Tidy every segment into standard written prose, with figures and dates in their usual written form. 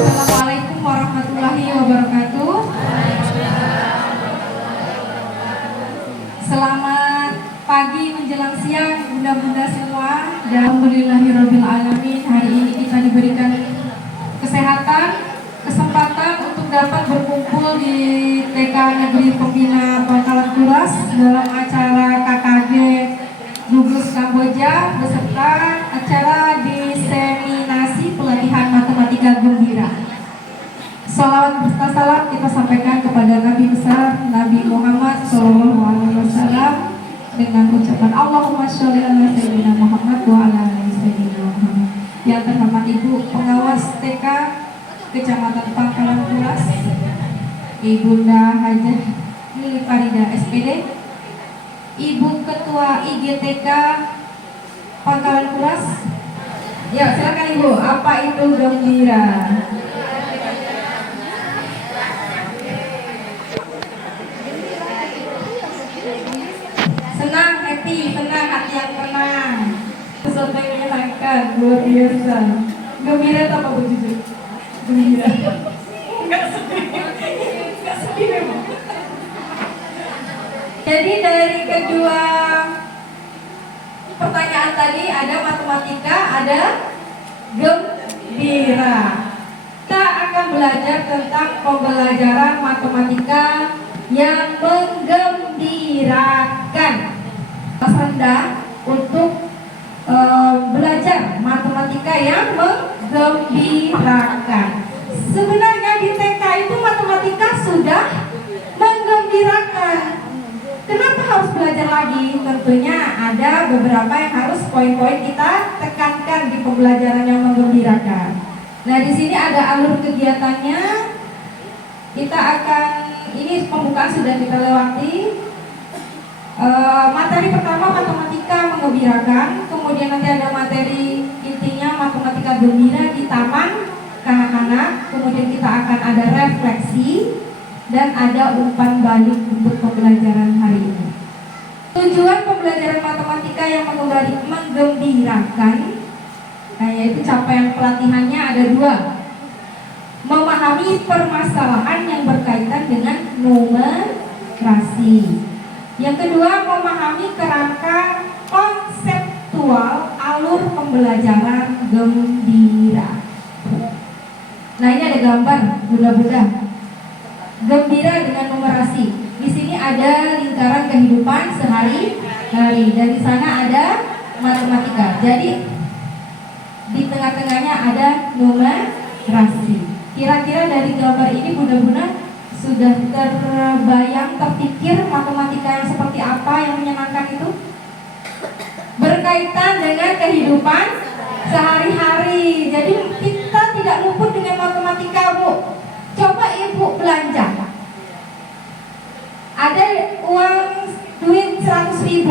Assalamualaikum warahmatullahi wabarakatuh. Selamat pagi menjelang siang bunda-bunda semua. Dan alhamdulillahirabbil alamin, hari ini kita diberikan kesehatan, kesempatan untuk dapat berkumpul di TK Negeri Pembina Pangkalan Kuras dalam acara KKG Gugus Kamboja beserta acara diseminasi pelatihan matematika gembira. Salawat beserta salam kita sampaikan kepada Nabi besar Nabi Muhammad SAW dengan ucapan Allahumma sholli ala sayyidina Muhammad wa ala ali sayyidina Muhammad. Yang terhormat Ibu Pengawas TK Kecamatan Pangkalan Kuras, Ibunda Hajah Lili Farida SPD, Ibu Ketua IGTK Pangkalan Kuras. Ya, silakan Ibu, apa itu gembira? Senang, happy, tenang, hati yang tenang, sesuatu yang menyenangkan, luar biasa. Gembira itu apa Bu Cucu? Gembira. Enggak sedih, enggak sedih memang. Jadi dari kedua pertanyaan tadi ada matematika, ada gembira. Kita akan belajar tentang pembelajaran matematika yang menggembirakan. Rendah untuk belajar matematika yang menggembirakan. Sebenarnya di TK itu matematika sudah menggembirakan. Kenapa harus belajar lagi? Tentunya ada beberapa yang harus poin-poin kita tekankan di pembelajaran yang menggembirakan. Nah, di sini ada alur kegiatannya. Kita akan, ini pembukaan sudah kita lewati. Materi pertama matematika menggembirakan, kemudian nanti ada materi intinya matematika gembira di taman kanak-kanak, kemudian kita akan ada refleksi dan ada umpan balik untuk pembelajaran hari ini. Tujuan pembelajaran matematika yang menggembirakan, yaitu capaian pelatihannya ada dua. Memahami permasalahan yang berkaitan dengan numerasi. Yang kedua, memahami kerangka konseptual alur pembelajaran gembira. Nah, ini ada gambar bunda-bunda. Gembira dengan numerasi. Di sini ada lingkaran kehidupan sehari-hari dan di sana ada matematika. Jadi di tengah-tengahnya ada numerasi. Kira-kira dari gambar ini bunda-bunda sudah terbayang, terpikir matematika yang seperti apa yang menyenangkan itu? Berkaitan dengan kehidupan sehari-hari. Jadi kita tidak luput dengan matematika, Bu. Coba Ibu belanja. Ada uang duit 100.000.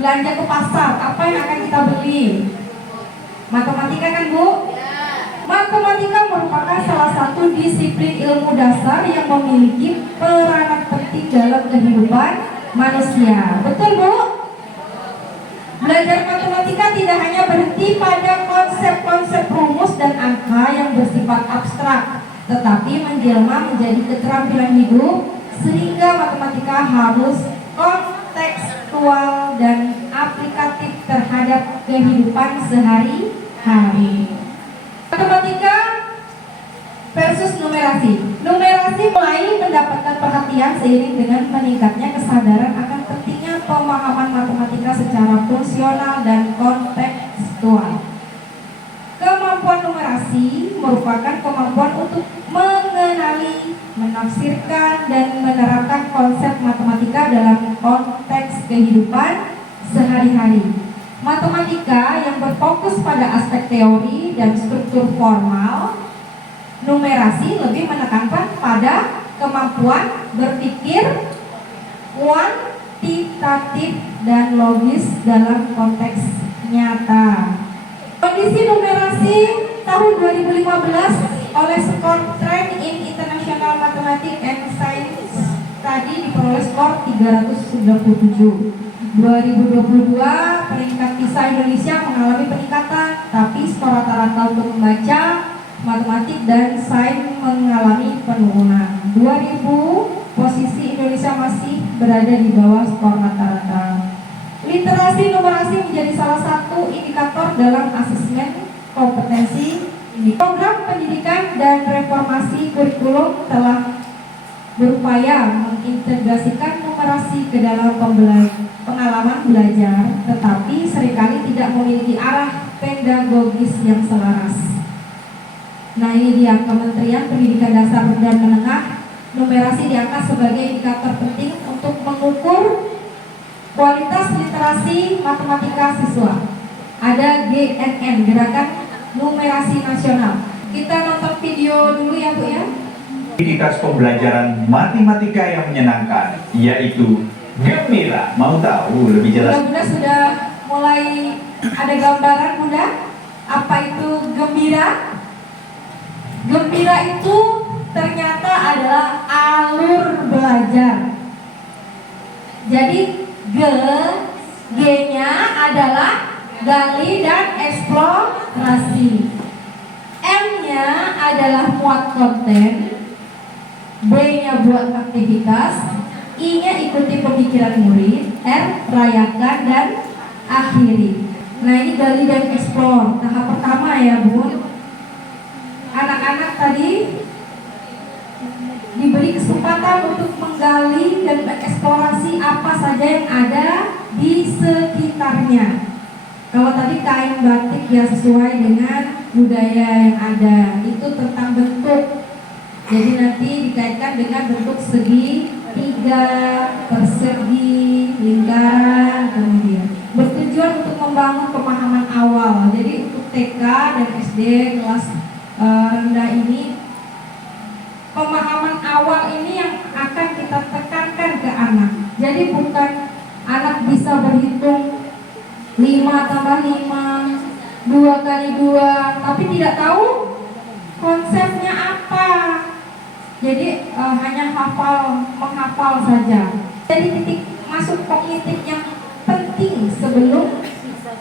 Belanja ke pasar, apa yang akan kita beli? Matematika kan, Bu? Matematika merupakan salah satu disiplin ilmu dasar yang memiliki peranan penting dalam kehidupan manusia. Betul, Bu? Belajar matematika tidak hanya berhenti pada konsep-konsep rumus dan angka yang bersifat abstrak, tetapi menjelma menjadi keterampilan hidup, sehingga matematika harus kontekstual dan aplikatif terhadap kehidupan sehari-hari. Matematika versus numerasi. Numerasi mulai mendapatkan perhatian seiring dengan meningkatnya kesadaran akan pentingnya pemahaman matematika secara fungsional dan kontekstual. Kemampuan numerasi merupakan kemampuan untuk mengenali, menafsirkan, dan menerapkan konsep matematika dalam konteks kehidupan sehari-hari. Matematika yang berfokus pada aspek teori dan struktur formal, numerasi lebih menekankan pada kemampuan berpikir kuantitatif dan logis dalam konteks nyata. Kondisi numerasi tahun 2015 oleh skor Trend in International Mathematics and Science tadi diperoleh skor 397. 2022 peringkat PISA Indonesia mengalami peningkatan, tapi skor rata-rata untuk membaca, matematik dan sains mengalami penurunan. 2000 posisi Indonesia masih berada di bawah skor rata-rata. Literasi numerasi menjadi salah satu indikator dalam asesmen kompetensi ini. Program pendidikan dan reformasi kurikulum telah berupaya mengintegrasikan numerasi ke dalam pengalaman belajar, tetapi seringkali tidak memiliki arah pedagogis yang selaras. Nah, ini dia Kementerian Pendidikan Dasar dan Menengah. Numerasi diangkat sebagai indikator penting untuk mengukur kualitas literasi matematika siswa. Ada GNN, Gerakan Numerasi Nasional. Kita nonton video dulu ya Bu ya. Aktivitas pembelajaran matematika yang menyenangkan, yaitu gembira. Mau tahu lebih jelas? Bunda sudah mulai ada gambaran Bunda? Apa itu gembira? Gembira itu ternyata adalah alur belajar. Jadi G-nya adalah gali dan eksplorasi. M-nya adalah muat konten, B-nya buat aktivitas, I-nya ikuti pemikiran murid, R rayakan dan akhiri. Nah, ini gali dan eksplor. Tahap pertama ya Bun. Anak-anak tadi diberi kesempatan untuk menggali dan mengeksplorasi apa saja yang ada di sekitarnya. Kalau tadi kain batik ya sesuai dengan budaya yang ada, itu tentang bentuk. Jadi nanti dikaitkan dengan bentuk segitiga, persegi, lingkaran, kemudian bertujuan untuk membangun pemahaman awal. Jadi untuk TK dan SD kelas rendah ini, pemahaman awal ini yang akan kita tekankan ke anak. Jadi bukan anak bisa berhitung 5 tambah 5, 2 kali 2, tapi tidak tahu konsepnya apa. Jadi hanya menghafal saja. Jadi titik masuk kognitif yang penting sebelum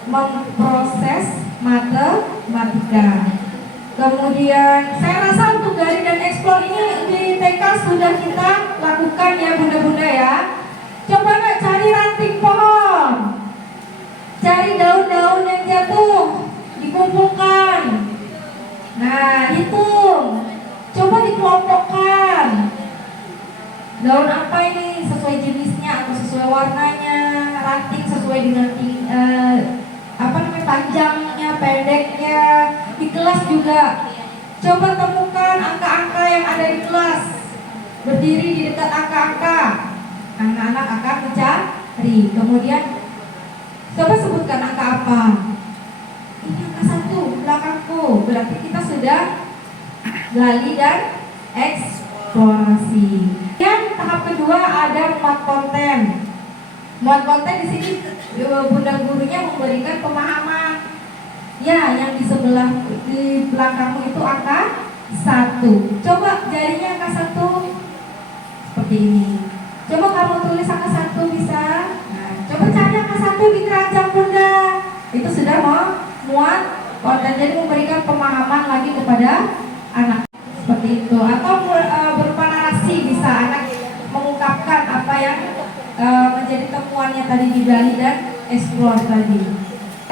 memproses matematika. Kemudian saya rasa untuk gali dan eksplor ini di TK sudah kita lakukan ya bunda-bunda ya. Coba nggak cari ranting pohon, cari daun-daun yang jatuh, dikumpulkan. Nah, hitung, coba dikelompokkan. Daun apa ini sesuai jenisnya atau sesuai warnanya, ranting sesuai dengan panjangnya, pendeknya. Di kelas juga coba temukan angka-angka yang ada di kelas, berdiri di dekat angka-angka, anak-anak akan mencari. Kemudian coba sebutkan angka apa. Ini angka 1 belakangku, berarti kita sudah gali dan eksplorasi. Dan tahap kedua ada muat konten. Muat konten di sini bunda gurunya memberikan pemahaman. Ya, yang di belakangmu itu angka 1. Coba jarinya angka 1 seperti ini. Coba kamu tulis angka 1 bisa. Nah, coba cari angka 1 di keranjang bunda. Itu sudah muat konten. Jadi memberikan pemahaman lagi kepada anak seperti itu. Atau berupa narasi, bisa anak mengungkapkan apa yang menjadi temuannya tadi digali dan eksplor tadi.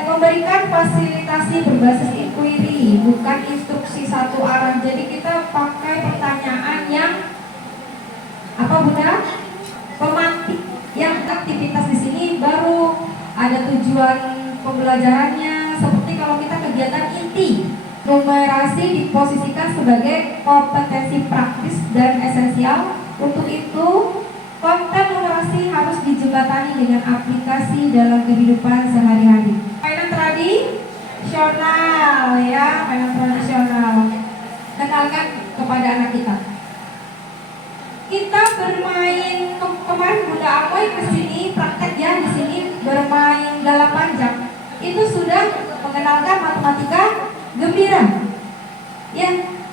Memberikan fasilitasi berbasis inquiry, bukan instruksi satu arah. Jadi kita pakai pertanyaan yang apa bunda? Pemantik. Yang aktivitas di sini baru ada tujuan pembelajarannya. Seperti kalau kita kegiatan inti, numerasi diposisikan sebagai kompetensi praktis dan esensial. Untuk itu konten numerasi harus dijembatani dengan aplikasi dalam kehidupan sehari-hari. Mainan tradisional ya, mainan tradisional. Kenalkan kepada anak kita. Kita bermain kemarin Bunda Amoy kesini praktek ya, di sini bermain dalam panjang. Itu sudah mengenalkan matematika gembira. Ya,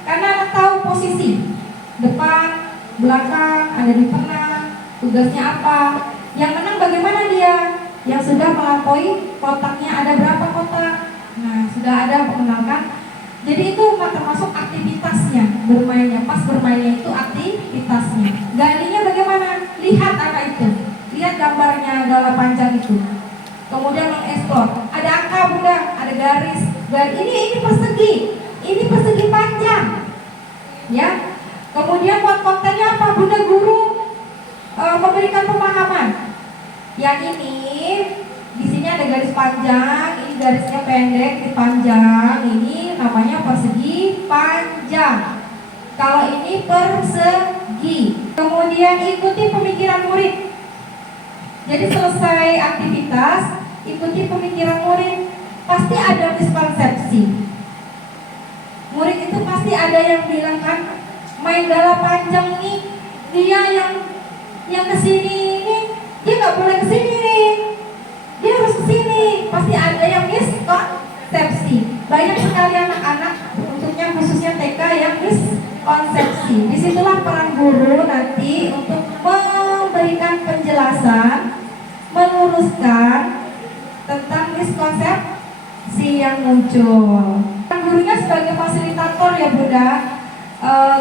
karena anak tahu posisi depan, belakang, ada di tengah. Tugasnya apa? Yang menang bagaimana dia? Yang sudah melampaui kotaknya ada berapa kotak? Nah, sudah ada mengenalkan. Jadi itu termasuk aktivitas itu. Kemudian mengeksplor, ada angka bunda, ada garis, ini persegi panjang, ya. Kemudian buat kontennya apa bunda? Guru memberikan pemahaman. Yang ini di sini ada garis panjang, ini garisnya pendek, ini panjang, ini namanya persegi panjang. Kalau ini persegi. Kemudian ikuti pemikiran murid. Jadi selesai aktivitas, ikuti pemikiran murid. Pasti ada miskonsepsi. Murid itu pasti ada yang bilang kan, Manggala panjang nih, dia yang kesini ini, dia nggak boleh kesini nih, dia harus kesini. Pasti ada yang miskonsepsi. Banyak sekali anak-anak, untuknya khususnya TK yang miskonsepsi. Disitulah peran guru nanti untuk memberikan penjelasan, meluruskan tentang miskonsepsi yang muncul. Gurunya sebagai fasilitator ya bunda,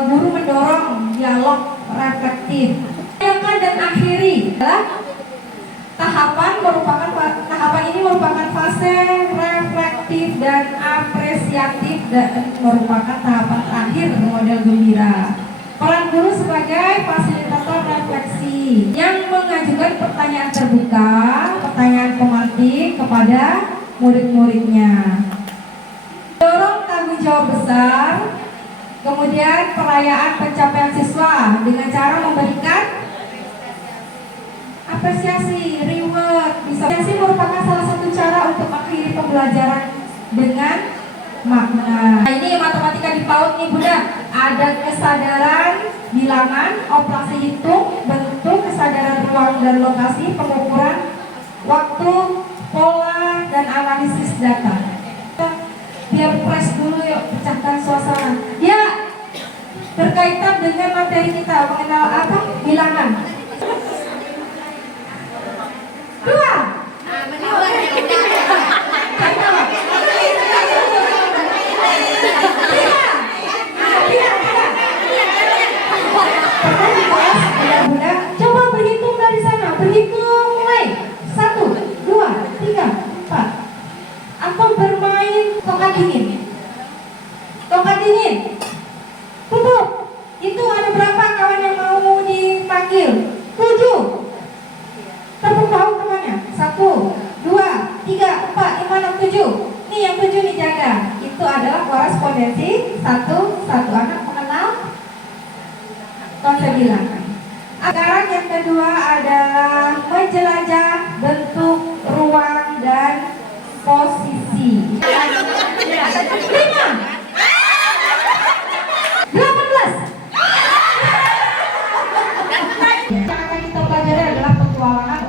guru mendorong dialog reflektif. Dan akhiri tahapan ini merupakan fase reflektif dan apresiatif dan merupakan tahapan terakhir model gembira. Peran guru sebagai fasilitator refleksi yang mengajukan pertanyaan terbuka, pertanyaan pemantik kepada murid-muridnya. Dorong tanggung jawab besar, kemudian perayaan pencapaian siswa dengan cara memberikan apresiasi, reward. Apresiasi merupakan salah satu cara untuk mengakhiri pembelajaran dengan makna. Nah, ini matematika di PAUD nih bunda. Ada kesadaran bilangan, operasi hitung, bentuk, kesadaran ruang dan lokasi, pengukuran waktu, pola, dan analisis data. Biar press dulu yuk, pecahkan suasana. Ya, berkaitan dengan materi kita mengenal apa? Bilangan. 2. Coba berhitung dari sana, berhitung mulai 1, 2, 3, 4. Atau bermain tongkat dingin. Tongkat dingin. Tutup. Itu ada berapa kawan yang mau dipanggil? 7. Tepuk bahu temannya. 1, 2, 3, 4, 5, 6, 7. Nih yang 7 nih jaga. Itu adalah korespondensi satu anak mengenal konsep bilangan. Sekarang yang kedua adalah menjelajah bentuk, ruang, dan posisi. 5, 18. Yang akan kita pelajari adalah petualangan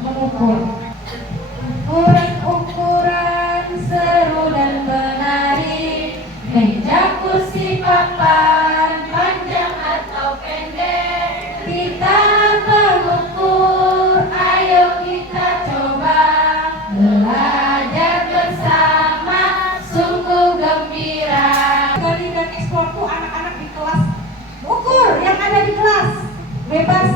mengukur. Ukuran seru dan menarik, meja, kursi, papan, panjang atau pendek. Kita mengukur, ayo kita coba belajar bersama, sungguh gembira. Kali dan ekspor tuh anak-anak di kelas ukur yang ada di kelas bebas.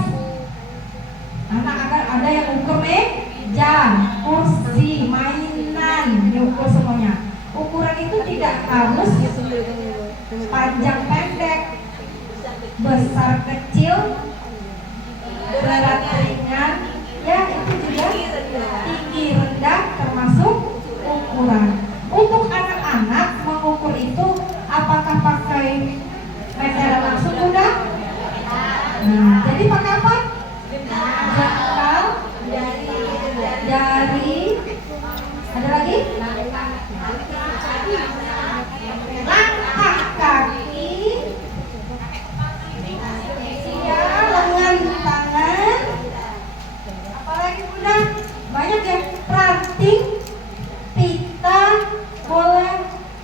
Anak akan ada yang ukur meja, kursi, mainan, diukur semuanya. Ukuran itu tidak harus panjang pendek, besar kecil, berat ringan, ya itu juga tinggi rendah termasuk ukuran. Untuk anak-anak mengukur itu apakah pakai meter langsung udah? Nah, jadi pakai apa? Jangkau, jari, ada lagi? Langkah kaki, ya, lengan tangan, apalagi bunda? Banyak ya, ranting, pita, boleh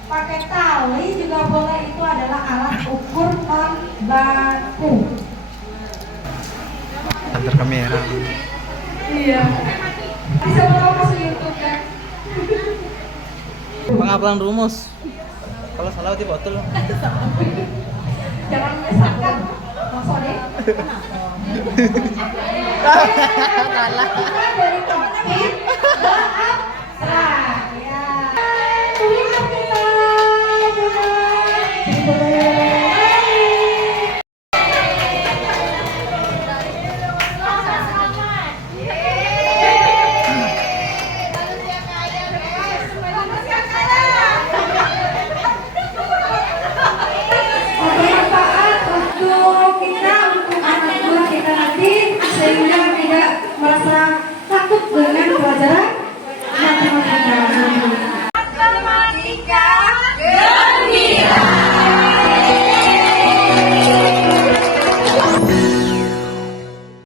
pakai tali juga boleh, itu adalah alat ukur non baku. Antar kamera. Iya. Bisa bawa masuk YouTube kan? Pengapalan rumus. Kalau salah di botol. Jangan menyesatkan. Maksudnya? Salah. Dari topik abstrak. Ya. Terima kita. Bermanfaat untuk kita, untuk anak buah kita nanti, sehingga tidak merasa takut dengan pelajaran